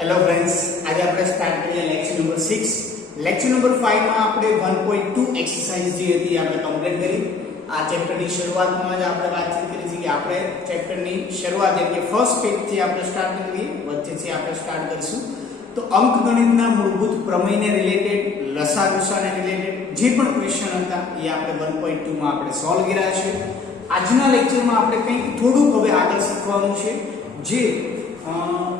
Hello friends, આજે આપણે start કરીએ લેક્ચર નંબર 6. લેક્ચર નંબર 5 માં આપણે 1.2 એક્સરસાઇઝ જે હતી આપણે કમ્પ્લીટ કરી. આ ચેપ્ટરની શરૂઆતમાં જ આપણે વાતચીત કરી છે કે આપણે ચેપ્ટરની શરૂઆત એટલે કે ફર્સ્ટ પેજ થી આપણે સ્ટાર્ટ કરીએ, વચ્ચેથી આપણે સ્ટાર્ટ કરીશું. તો અંકગણિતના મૂળભૂત પ્રમેયને રિલેટેડ, લસાગુસાને રિલેટેડ જે પણ ક્વેશ્ચન હતા એ આપણે 1.2 માં આપણે સોલ્વ કર્યા છે. આજના લેક્ચરમાં આપણે કંઈક થોડુંક હવે આગળ શીખવાનું છે. જે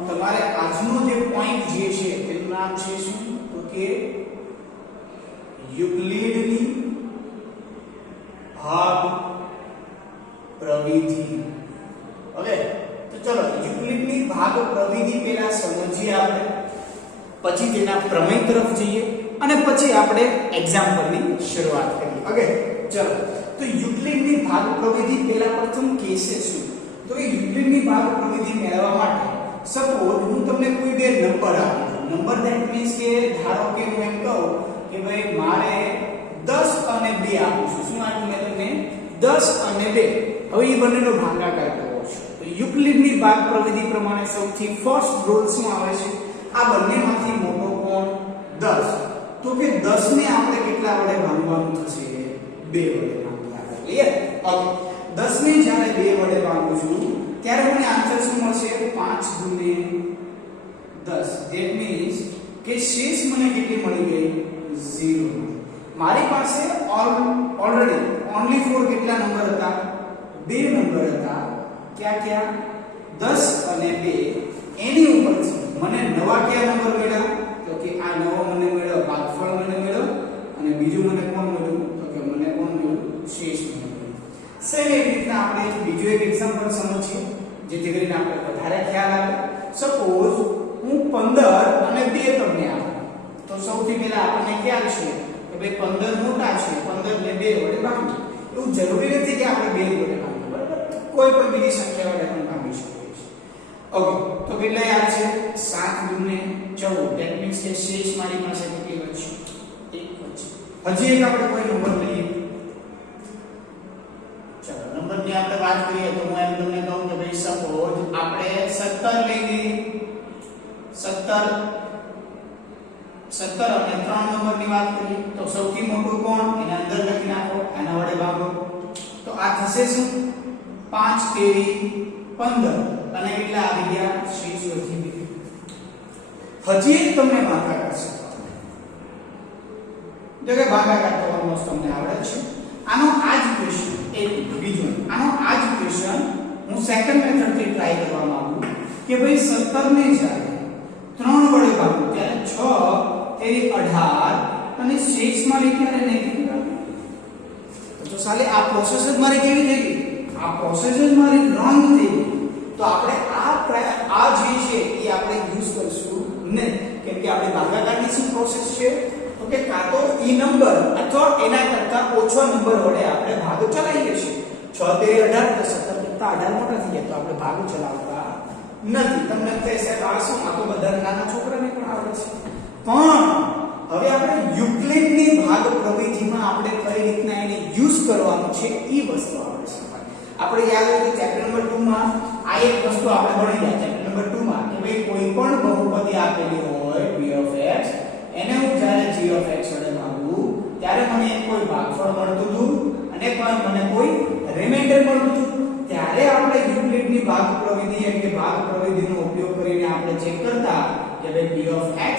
તમારે આજનો જે પોઈન્ટ જે છે તેનું નામ છે શું? તો કે યુક્લિડની ભાગ પ્રવિધિ. ઓકે, તો ચલો યુક્લિડની ભાગ પ્રવિધિ પહેલા સમજીએ આપણે, પછી તેના પ્રમેય તરફ જઈએ અને પછી આપણે એક્ઝામ્પલની શરૂઆત કરીએ. ઓકે, ચલો તો યુક્લિડની ભાગ પ્રવિધિ પહેલા પ્રથમ કેસે શું? તો એ યુક્લિડની ભાગ પ્રવિધિ મેળવવા માટે સપોઝ હું તમને કોઈ બે નંબર આપું. નંબર ધેટ મીન્સ કે ધારો કે હું એમ કહું કે ભાઈ મારે 10 અને 2 આપું છું. શું આપ્યું મેં તમને? 10 અને 2. હવે એ બંનેનો ભાગાકાર કરવો છે. તો યુક્લિડની ભાગ પ્રવિધિ પ્રમાણે સૌથી ફર્સ્ટ રૂલ શું આવે છે? આ બંનેમાંથી મોટો કોણ? 10. તો કે 10 ને આપણે કેટલા વડે ભાગવાનું થશે? 2 વડે ભાગવાનું. ક્લિયર? ઓકે, 10 ને જ્યારે 2 વડે ભાગું છું ત્યારે મને આન્સર શું મળશે? 5 ગુણ્યા 10. ધેટ મીન્સ કે શેષ મને કેટલી મળી ગઈ? 0. મારી પાસે ઓલરેડી ઓન્લી ફોર કેટલા નંબર હતા? 2 નંબર હતા. ક્યાં ક્યાં? 10 અને 2. એની ઉપરથી મને નવા કયા નંબર મળ્યા? તો કે આ નવો મને મળ્યો ભાગફળ મને મળ્યો, અને બીજું મને કોણ મળ્યું? તો કે મને કોણ મળ્યું? શેષ મળ્યું. સેમ એવી રીતના આપણે બીજું એક એક્ઝામ્પલ સમજીએ જેથી કરીને આપણે વધારે ખ્યાલ આવે. સપોઝ હું 15 અને 2 તમને આપું તો સૌથી પહેલા આપણને ખ્યાલ છે કે ભાઈ 15 મોટા છે, 15 ને 2 વડે ભાગીએ. એવું જરૂરી નથી કે આપણે 2 વડે ભાગીએ, બરાબર? કોઈ પણ બીજી સંખ્યા વડે પણ ભાગી શકીએ છીએ. ઓકે, તો કેટલા યાદ છે? 7 ગુણ્યા 14. ધેટ મીન્સ કે શેષ મારી પાસે કેટલી વધશે? 1 વધશે. હજી એક આપણે કોઈ નંબર લઈએ. ચલો નંબરની આપણે વાત કરીએ તો હું એમ તમને કહું કે ભાઈ સપોઝ આપણે 17 લઈ લઈએ. 17 અને 3 નંબરની વાત કરીએ તો સૌથી મોટું કોણ? એના અંદર લખી નાખો, એના વડે ભાગો. તો આ થશે શું? 5 તેરી 15 અને કેટલા આવી ગયા? 6 વધી ગયા. હજી એક તમને ભાગાકાર છે. જો કે ભાગાકાર તો ઓલમોસ્ટ તમને આવડે છે. આનો આ જ ક્વેશ્ચન આનો આ જ ક્વેશ્ચન હું સેકન્ડ મેથડ થી ટ્રાય કરવા માંગુ કે ભાઈ 17 ને જ્યારે 3 વડે ભાગું ત્યારે 6 તેરી 18 અને શેષમાં લખ્યા નેગેટિવ આવે. તો સાલે આ પ્રોસેસ જ મારી કેવી થઈ ગઈ? આ પ્રોસેસ જ મારી રોંગ થઈ ગઈ. તો આપણે આ જે છે એ આપણે યુઝ કરીશું નહીં, કેમ કે આપણે ભાગાકારની શું પ્રોસેસ છે? તો કે કાં તો ઈ નંબર અથવા એના કરતા ઓછો નંબર વડે આપણે ભાગ ચલાવીએ છીએ. 6 તેરી 18 તો 17 કરતા 18 મોટા થઈ ગયા તો આપણે ભાગ ચલાવતા નથી. તમને કહેશે આ શું? આ તો બધા નાના છોકરાને પણ આવડે છે. પણ હવે આપણે યુક્લિડની ભાગ પ્રવિધિમાં આપણે કઈ રીતના એને યુઝ કરવાનું છે ઈ વસ્તુ આવડે છે. આપણે યાદ હોય તો ચેપ્ટર નંબર 2 માં આ એક વસ્તુ આપણે ભણી ગયા. ચેપ્ટર નંબર 2 માં કે ભાઈ કોઈ પણ બહુપદી આપેલી હોય p of x, એને હું જ્યારે g of x વડે ભાગું ત્યારે મને કોઈ ભાગફળ મળતું હતું અને પણ મને કોઈ રિમાઇન્ડર મળતું હતું. ત્યારે આપણે યુક્લિડની ભાગ પ્રવિધિ એટલે ભાગ પ્રવિધિનો ઉપયોગ કરીને આપણે ચેક કરતા કે ભાઈ p of x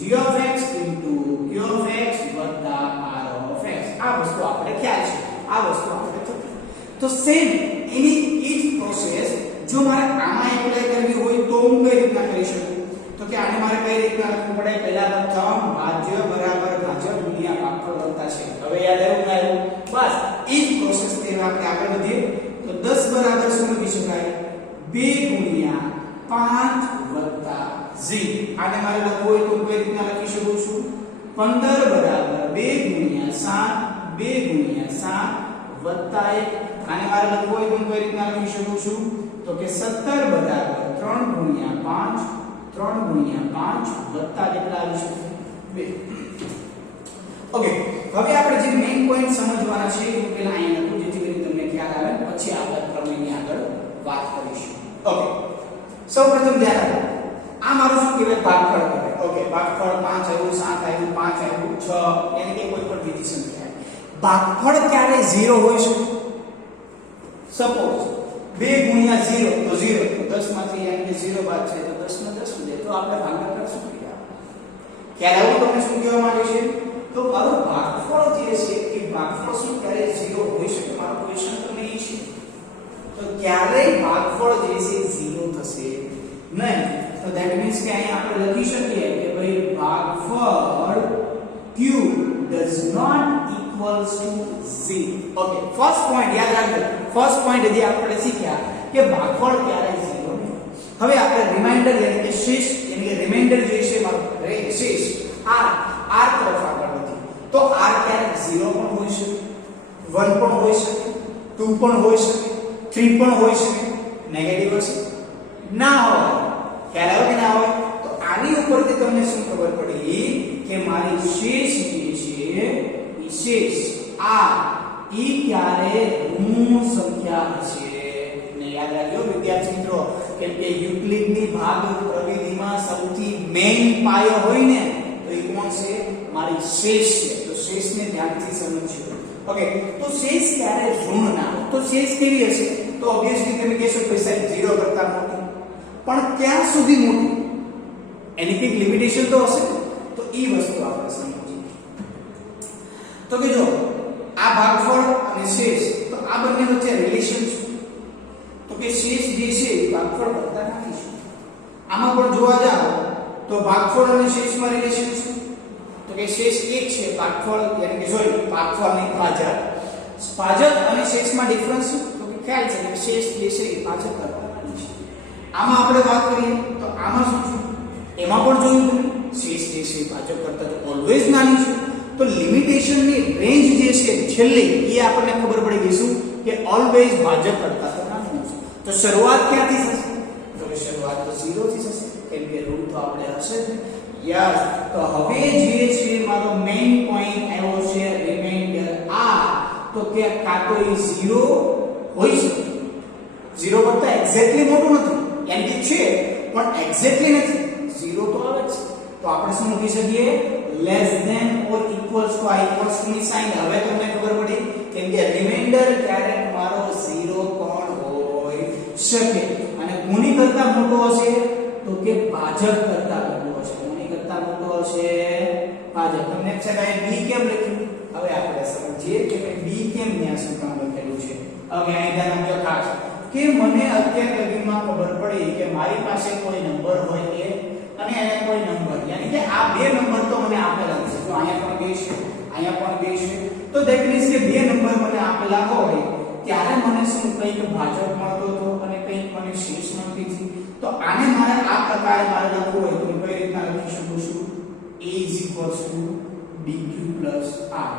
g of x q of x r of x. આ વસ્તુ આપણે ખ્યાલ છે, આ વસ્તુ આપણે થતી. તો સેમ એની એ જ પ્રોસેસ જો મારે આમાં એપ્લાય કરવી હોય તો હું કઈ રીતના કરી શકું? તો કે આને મારે કઈ રીતના લખવું પડે? પહેલા પ્રથમ ભાજ્ય બરાબર ભાજ્ય ગુણ્યા ભાગફળ વત્તા છે. હવે યાદ આવ્યું કે આવ્યું? બસ એ જ પ્રોસેસ થી આપણે આગળ વધીએ. તો 10 બરાબર શું લખી શકાય? 2 ગુણ્યા 5 વત્તા g. આને મારે લખવું હોય તો કઈ રીતના લખી શકું છું? 15 બરાબર 2 ગુણ્યા 7, 2 ગુણ્યા 7 વત્તા 1. આને મારે લખવું હોય તો કઈ રીતના લખી શકું છું? તો કે 17 બરાબર 3 ગુણ્યા 5, 3 ગુણ્યા 5 વત્તા કેટલા આવી શકે? 2. ઓકે, હવે આપણે જે મેઈન પોઈન્ટ સમજવાના છે એ પહેલા અહીંયા લખું જેથી કરીને તમને ખ્યાલ આવે, પછી આપણે પ્રમેયની આગળ વાત કરીશું. ઓકે, સૌપ્રથમ ધ્યાન આપો ભાગફળ 5 આવ્યું 7 આવ્યું 5 આવ્યું 6 એની કે કોઈ પણ બીજી સંખ્યા ભાગફળ ક્યારે 0 હોય છે સપોઝ 2 ગુણ્યા 0 તો 0 તો 10 માંથી એમ કે 0 બાદ છે તો 10 માં 10 દે તો આપણે ભાગાકાર શું કર્યા ક્યારે આવું તમને શું કહેવા માંગે છે તો મારો ભાગફળ જે છે એ ભાગફળ શું ક્યારે 0 હોઈ શકે મારો ક્વેશ્ચન તમને એ છે તો ક્યારેય ભાગફળ જે છે 0 થશે નહીં તો ધેટ મીન્સ કે અહીં આપણે લખી શકીએ કે ભાઈ ભાગફળ q does not equals to 0 okay first point યાદ રાખજો ફર્સ્ટ પોઈન્ટ જે આપણે શીખ્યા કે ભાગફળ ક્યારેય 0 નહીં હવે આપણે રિમાઇન્ડર એટલે કે શેષ એટલે કે રિમાઇન્ડર જે છે મારો શેષ r તરફ આગળ વધી તો r ક્યારેક 0 પણ હોઈ શકે 1 પણ હોઈ શકે 2 પણ હોઈ શકે 3 પણ હોઈ શકે નેગેટિવ હશે ના હોય ખ્યાલ આવ્યો કે ના હોય તો આની ઉપરથી તમને શું ખબર પડી કે મારી શેષ જે છે એ શેષ r એ ક્યારે ઋણ સંખ્યા હશે ને યાદ રાખજો વિદ્યાર્થી મિત્રો કેમ કે યુક્લિડની ભાગ પ્રવિધિમાં સૌથી મેઇન પાયો હોય ને તો એ કોણ છે મારી શેષ છે તો શેષને ધ્યાનથી સમજજો ઓકે તો શેષ ક્યારે ઋણ ના હોય તો શેષ કેવી હશે તો ઓબ્વિયસલી તમે કહેશો કે સાહેબ 0 કરતા મોટી પણ ક્યાં સુધી મોટી એની કઈ લિમિટેશન તો હશે તો એ વસ્તુ આપણે સમજીએ તો કે જો આ ભાગફળ અને શેષ તો આ બંને વચ્ચે રિલેશન છે તો કે શેષ જે છે ભાગફળ કરતા નાની છે આમાં પણ જોવા જાવ તો ભાગફળ અને શેષમાં રિલેશન છે તો કે શેષ 1 છે ભાગફળ એટલે કે સોરી ભાગફળ ની ભાજક અને શેષમાં ડિફરન્સ તો કે ખ્યાલ છે કે શેષ જે છે એ ભાજક કરતા નાની છે આમાં આપણે વાત કરીએ તો આમાં શું છે એમાં પણ જોયું તમે શેષ જે છે ભાજક કરતા તો ઓલવેઝ નાની છે તો લિમિટેશન ની રેન્જ જે છે છેલ્લે એ આપણને ખબર પડી ગઈ શું કે ઓલવેઝ ભાજક કરતા તો નાનું છે તો શરૂઆત ક્યાંથી થશે તો કે શરૂઆત તો 0 થી થશે કેમ કે રૂટ તો આપણે હશે જ યસ તો હવે જે છે મારો મેઇન પોઈન્ટ આવ્યો છે રિમાઇન્ડર આ તો કે કાં તો એ 0 હોઈ શકે 0 કરતા એક્ઝેક્ટલી મોટું નથી એમ કે છે પણ એક્ઝેક્ટલી નથી 0 તો આવે છે તો આપણે શું લખી શકીએ less than or equals to આ ઇક્વલ્સ ટુ ની સાઇન હવે તમને ખબર પડી કેમ કે રિમાઇન્ડર ક્યારેક મારો 0 પણ હોઈ શકે અને કોની કરતા મોટો હશે તો કે ભાજક કરતા મોટો હશે કોની કરતા મોટો હશે ભાજક તમને છે કે b કેમ લખ્યું હવે આપણે સમજીએ કે b કેમ ત્યાં શું કામ લખેલું છે હવે અહીં ધ્યાન આપજો ખાસ કે મને અત્યાર લગીમાં ખબર પડી કે મારી પાસે કોઈ નંબર હોય એ અને એને કોઈ નંબર યાની કે આ બે નંબર તો મને આપેલા છે તો અહીંયા પણ 2 છે અહીંયા પણ 2 છે તો ધેટ મીન્સ કે બે નંબર મને આપેલા હોય ત્યારે મને શું કંઈક ભાજક મળતો હતો અને કંઈક મને શેષ મળતી હતી તો આને મારે આ પ્રકારે મારે લખવું હોય તો હું કઈ રીતના લખી શકું છું a dq r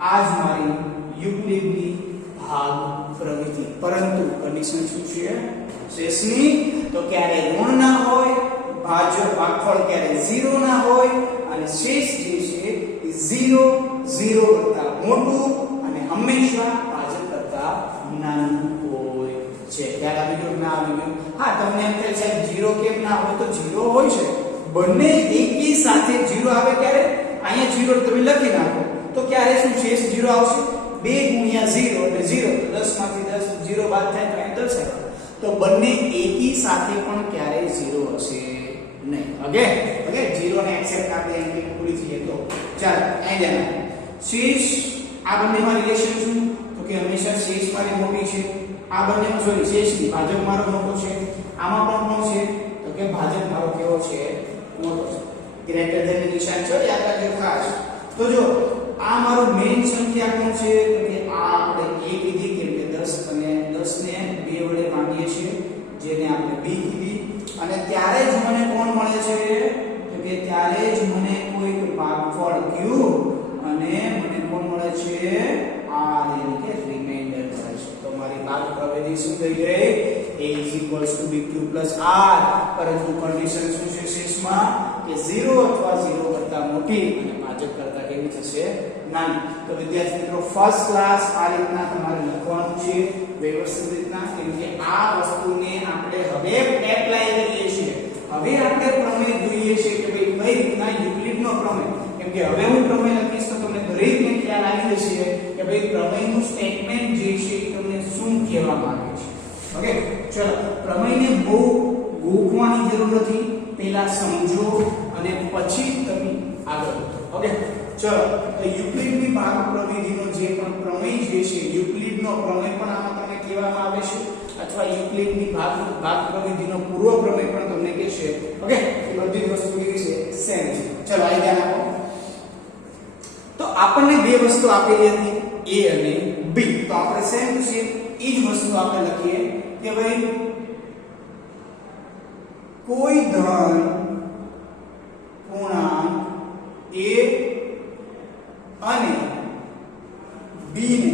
આ જ મારી યુક્લિડની ભાગ પ્રવિધિ પરંતુ કન્ડિશન શું છે શેષની તો ક્યારે ઋણ ના હોય ભાગફળ ક્યારે 0 ના હોય અને શેષ જે છે એ 0 કરતા મોટું અને હંમેશા ભાજક કરતા નાનું હોય છે ખ્યાલ આવી ગયો ના આવી ગયો હા તમને એમ થાય છે 0 કેમ ના હોય તો 0 હોય છે બંને એકી સાથે 0 આવે ક્યારે અહીંયા 0 તમે લખી નાખો તો ક્યારે શું શેષ 0 આવશે 2 ગુણ્યા 0 એટલે 0 10 માંથી 10 0 બાદ થાય તો 10 આવે તો બંને એકી સાથે પણ ક્યારે 0 હશે નહીં ઓકે 0 ને એક્સેપ્ટ આપણે એમ કે પૂરી થઈ તો ચાલો અહીં જાણો શેષ આ બંનેમાં રિલેશન શું તો કે હંમેશા શેષ મારી મોટી છે આ બંનેમાં સોરી શેષની ભાજક મારો મોટો છે આમાં પણ કોણ છે તો કે ભાજક મારો કેવો છે મોટો છે ગ્રેટર ધેન ની નિશાન છે યાદ રાખજો ખાસ તો જો આ મારો મેઈન સંખ્યા કોણ છે તો કે આ આપણે a કીધી કેમ કે 10 અને 10 ને 2 વડે ભાગીએ છીએ જેને આપણે b કીધી અને ત્યારે જ મને કોણ મળે છે તો કે ત્યારે જ મને કોઈક ભાગફળ q અને મને કોણ મળે છે r એટલે કે રિમાઇન્ડર મળે છે તો મારી ભાગ પ્રવિધિ શું થઈ ગઈ a bq r પરંતુ કન્ડિશન શું છે શેષમાં કે 0 અથવા 0 કરતા મોટી અને ભાજક કરતા કેવી થશે નાની તો વિદ્યાર્થી મિત્રો ફર્સ્ટ ક્લાસ આ રીતના તમારે લખવાનું છે વ્યવસ્થિત રીતના કેમ કે આ વસ્તુને આપણે હવે એપ્લાય કરીએ છીએ હવે આપણે પ્રમેય જોઈએ છે કે ભાઈ કઈ રીતના પ્રમેય, કેમ કે હવે હું પ્રમેય લખીશ તો તમને દરેકને ખ્યાલ આવી જશે કે ભાઈ પ્રમેયનું સ્ટેટમેન્ટ જે છે એ તમને શું કહેવા માંગે છે. ઓકે, ચલો પ્રમેયને બહુ ગોખવાની જરૂર નથી, પહેલા સમજો અને પછી તમે આગળ વધો. ઓકે, ચલો તો યુક્લિડની ભાગ પ્રવિધિનો જે પણ પ્રમેય જે છે, યુક્લિડનો પ્રમેય પણ આમાં તમને કહેવામાં આવે છે, અથવા યુક્લિડની ભાગ પ્રવિધિનો પૂર્વ પ્રમેય પણ તમને કહેશે. ઓકે, એ બધી વસ્તુ કેવી છે, સેમ છે. ચલો આ ધ્યાન આપો. તો આપણને બે વસ્તુ આપેલી હતી a અને b, તો આપણે સેમ ટુ સેમ એ જ વસ્તુ આપણે લખીએ કે ભાઈ કોઈ ધન પૂર્ણાંક a અને b ને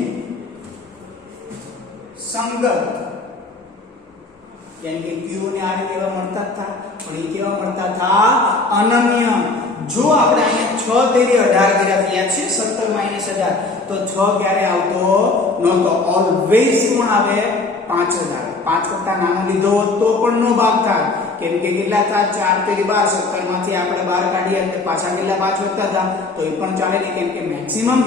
સંગત, यानी कि q ने આ કેવા મળતા હતા, પણ એ કેવા મળતા હતા, અનન્ય. જો આપણે અહીંયા 6 તેરી 18 કર્યા થયા છે, 17 - 18 તો 6 ક્યારે આવતો નહોતો, ઓલવેઝ કોણ આવે, 5 જ આવે. 5 કરતા નાનો લીધો તો પણ નો ભાગ થાય, કેમ કે કેટલા થાય, 4 તેરી 12, 17 માંથી આપણે 12 કાઢીએ એટલે પાછા કેટલા 5 વધતા હતા, તો એ પણ ચાલે નહીં, કેમ કે મેક્સિમમ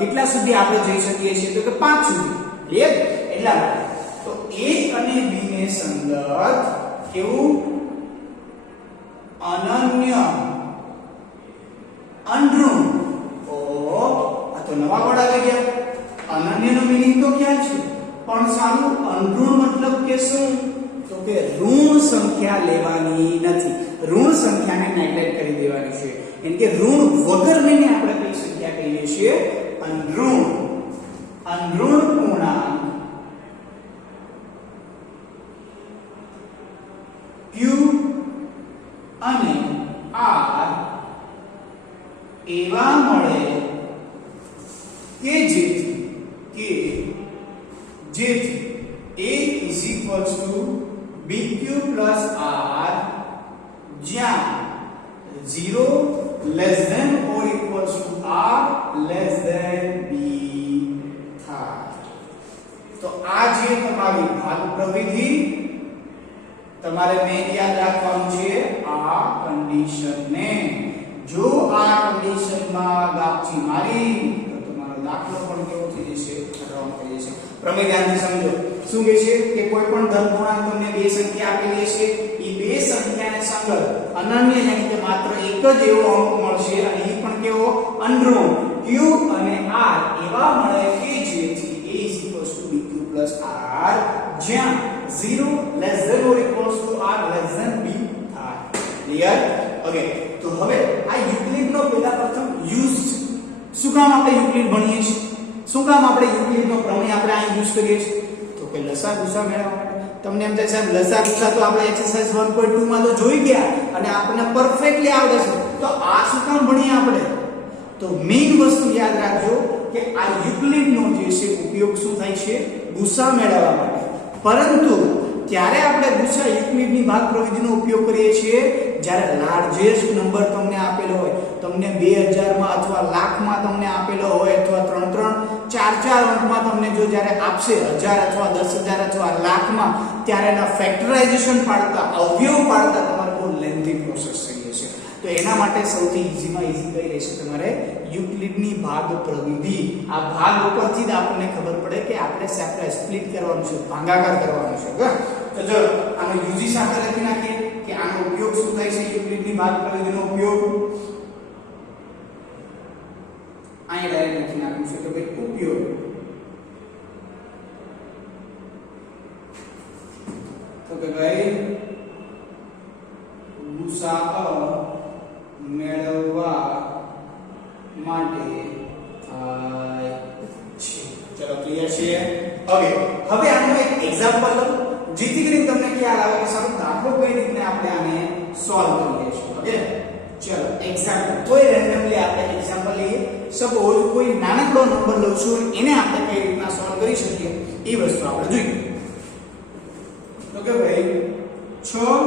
કેટલા સુધી આપણે જઈ શકીએ છીએ, તો કે 5 સુધી. ક્લિયર? એટલા તો a અને b ને સંગત કેવું, અનન્ય, અનઋણ. ઓ આ તો નવા વર્ડ આવી ગયા. અનન્યનો મીનિંગ તો ખ્યાલ છે, પણ સારું અનઋણ મતલબ કે શું, તો કે ઋણ સંખ્યા લેવાની નથી, ઋણ સંખ્યાને નેગ્લેક્ટ કરી દેવાની છે. એટલે કે ઋણ વગરની આપણે કઈ સંખ્યા કહીએ છીએ, અનઋણ. અનઋણ પૂર્ણાંક q અને r એવા મળે કે જેથી a bq plus r જ્યાં 0 less than or equals to r less than b થાય. તો આ જે તમારી ભાગ પ્રવિધિ, તમારે મેં યાદ રાખવાનું છે આ કન્ડિશન ને. જો આ કન્ડિશનમાં ગાપચી મારી તો તમારો દાખલો પણ કેવો થઈ જશે, રોંગ થઈ જશે. પ્રમેય ધ્યાનથી સમજો. શું કહે છે કે કોઈ પણ ધન પૂર્ણાંક તમને બે સંખ્યા આપેલી છે, એ બે સંખ્યાને સંગત અનન્ય, એટલે કે માત્ર એક જ એવો અંક મળશે, અને એ પણ કેવો, અનઋણ. q અને r એવા મળે કે જેથી a bq plus r જ્યાં 0 less than or equals to r less than b થાય. ક્લિયર? ઓકે, તો હવે આ યુક્લિડનો પહેલા પ્રથમ યુઝ, શું કામ આપણે યુક્લિડ ભણીએ છીએ, શું કામ આપણે યુક્લિડનો પ્રમેય આપણે અહીં યુઝ કરીએ છીએ, તો કે લસા ગુસા મેળવવા માટે. તમને એમ થાય સાહેબ લસા ગુસા તો આપણે એક્સરસાઇઝ 1.2 માં તો જોઈ ગયા અને આપણને પરફેક્ટલી આવડે છે, તો આ શું કામ ભણીએ આપણે, તો મેઈન વસ્તુ યાદ રાખજો કે આ યુક્લિડનો જે છે ઉપયોગ શું થાય છે, ગુસા મેળવવા માટે. પરંતુ ત્યારે આપણે ગુસા યુક્લિડની ભાગ પ્રવિધિનો ઉપયોગ કરીએ છીએ જ્યારે લાર્જેસ્ટ નંબર તમને આપેલો હોય, તમને 2000 માં અથવા લાખમાં તમને આપેલો હોય, અથવા 3 4 અંકમાં તમને જો જ્યારે આપશે, 1000 અથવા 10000 અથવા લાખમાં, ત્યારે એના ફેક્ટરાઇઝેશન પાડતા, અવયવ પાડતા તમારે બહુ લેન્ધી પ્રોસેસ થઈ જશે. તો એના માટે સૌથી ઈઝીમાં ઈઝી કઈ રહેશે, તમારે યુક્લિડની ભાગ પ્રવિધિ. આ ભાગ ઉપરથી જ આપણને ખબર પડે કે આપણે સેપરેટ સ્પ્લિટ કરવાનું છે, ભાગાકાર કરવાનું છે. તો ચલો આનો યુઝી સાથે લખી નાખીએ કે આનો ઉપયોગ શું થાય છે, યુક્લિડની ભાગ પ્રવિધિનો ઉપયોગ. અહીં ડાયરેક્ટ લખી નાખ્યું છે કે ભાઈ ઉપયોગ, તો કે ભાઈ ગુસાઅ મેળવવા માટે થાય છે. ચલો ક્લિયર છે? ઓકે, હવે આનું એક એક્ઝામ્પલ લો, જેથી કરીને તમને ખ્યાલ આવે કે સારું દાખલો કઈ રીતે આપણે આને સોલ્વ કરીએ છીએ. ઓકે, ચલો એક્ઝામ્પલ, કોઈ રેન્ડમલી આપણે એક્ઝામ્પલ લઈએ. સપોઝ કોઈ નાનકડો નંબર લઉં છું, એને આપણે કઈ રીતના સોલ્વ કરી શકીએ એ વસ્તુ આપણે જોઈએ. તો કે ભાઈ 6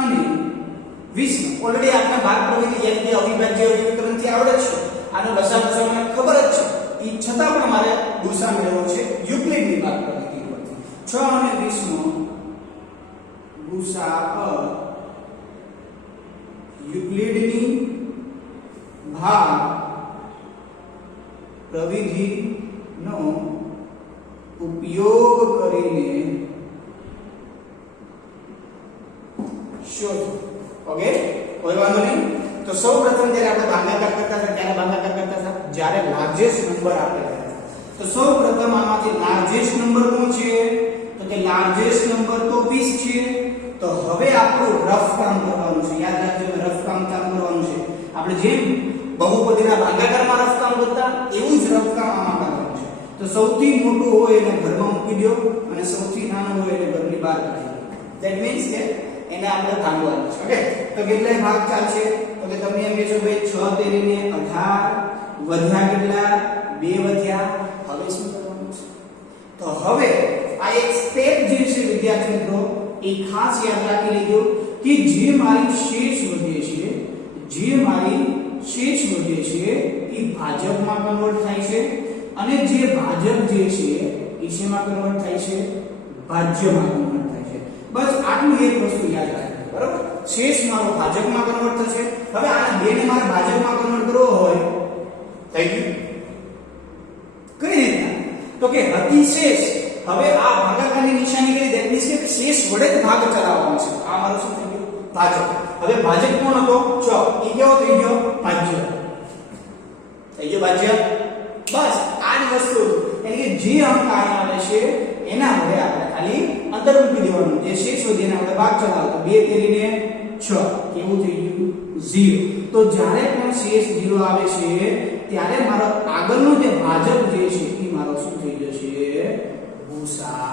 અને 20 ઓલરેડી આપણે ભાગ પ્રવિધિ એટલે કે અવિભાજ્ય અવિકરણથી આવડે છે, આનો લસા ગુસા મને ખબર જ છે, એ છતાં પણ મારે ગુસા મેળવવો છે યુક્લિડની ભાગ પ્રવિધિ પરથી. 6 અને 20 નો ગુસાઅ યુક્લિડની પ્રવિધિનો ઉપયોગ કરીને શોધો. ઓકે, કોઈ વાંધો નહીં. તો સૌપ્રથમ જ્યારે આપણે ભાગાકાર કરતા હતા ત્યારે ભાગાકાર કરતા હતા જ્યારે લાર્જેસ્ટ નંબર આપણે કર્યા હતા. તો સૌપ્રથમ આમાંથી લાર્જેસ્ટ નંબર કોણ છે? તો કે લાર્જેસ્ટ નંબર તો 20 છે. તો હવે આપણું રફ કામ કરવાનું છે. યાદ રાખજો, રફ કામ ચાલુ કરવાનું છે. આપણે જેમ બહુપદીના ભાગાકારમાં રફ કામ કરતા એવું જ રફ કામ આમાં કરવાનું છે. તો સૌથી મોટું હોય એને ઘરમાં મૂકી દો અને સૌથી નાનું હોય એને ઘરની બહાર કાઢી દો. ધેટ મીન્સ કે એને આપણે ભાગવાનું છે. ઓકે, તો કેટલાય ભાગ ચાલશે? તો કે તમે એમ કહેશો ભાઈ 6 તેરીને 18 વધ્યા કેટલા? 2 વધ્યા. હવે શું કરવાનું છે? તો હવે આ એક સ્ટેપ જે છે વિદ્યાર્થી મિત્રો એ ખાસ યાદ રાખી લેજો કે જે મારી શેષ વધે છે એ ભાજકમાં કન્વર્ટ થાય છે અને જે ભાજક જે છે એ શેમાં કન્વર્ટ થાય છે? ભાજ્યમાં કન્વર્ટ થાય છે. બસ આટલું એક વસ્તુ યાદ રાખજો. બરાબર, શેષ મારો ભાજકમાં કન્વર્ટ થશે. હવે આના બે ને મારે ભાજકમાં કન્વર્ટ કરવો હોય થઈ ગયું. કઈ રીતના? તો કે હતી શેષ, હવે આ ભાગાકારની નિશાની કરી દેટ મીન્સ કે શેષ વડે જ ભાગ ચલાવવાનો છે. આ મારો શું થઈ ગયું? ભાજક. હવે ભાજક કોણ હતો? 6. એ કેવો થઈ ગયો? ભાજ્ય થઈ ગયો. ભાજ્ય. બસ આ જ વસ્તુ એટલે કે જે અંક આવે છે એના વડે આપણે ખાલી અંતર મૂકી દેવાનું. જે શેષ વધે એને આપણે ભાગ ચલાવતો. 2 તેરીને 6 કેવું થઈ ગયું? 0. તો જ્યારે પણ શેષ 0 આવે છે ત્યારે મારો આગળનો જે ભાજક જે છે એ મારો શું થઈ જશે? ભૂસા.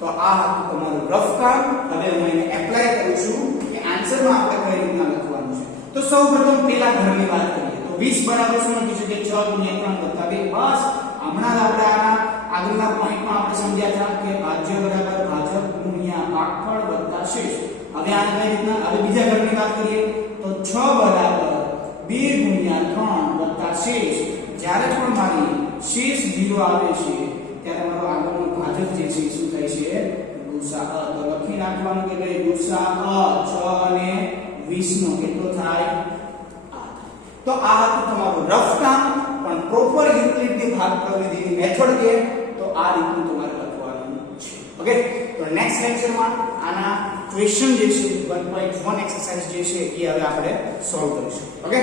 તો આ હતું તમારું રફ કામ. હવે હું એને એપ્લાય કરું છું કે આન્સરમાં આપણે કઈ રીતના લખવાનું છે. તો સૌપ્રથમ પેલા ઘરની વાત કરીએ. તો 20 બરાબર શું લખી શકીએ? 6 ગુણ્યા 3 વત્તા 2. બસ હમણાં જ આપણે આના આગળના પોઈન્ટમાં આપણે સમજ્યા હતા કે ભાજ્ય બરાબર ભાજક ગુણ્યા ભાગફળ વત્તા શેષ. હવે આને કઈ રીતના? હવે બીજા ઘરની વાત કરીએ તો 6 બરાબર 2 ગુણ્યા 3 વત્તા શેષ. જ્યારે પણ મારી શેષ 0 આવે છે ત્યારે મારો આગળનો ભાજક જે છે શું થાય છે? ગુસાઅ. તો લખી નાખવાનું કે ભાઈ ગુસાઅ 6 અને 20 નો કેટલો થાય? 8. તો આ હતું તમારું રફ કામ. પણ પ્રોપર યુટિલિટી ભાગ પ્રવિધિની મેથડ કે તો આ રીતનું તમારે લખવાનું છે. ઓકે, તો નેક્સ્ટ લેક્ચરમાં આના ક્વેશ્ચન જે છે 1.1 એક્સરસાઇઝ જે છે એ હવે આપણે સોલ્વ કરીશું. ઓકે.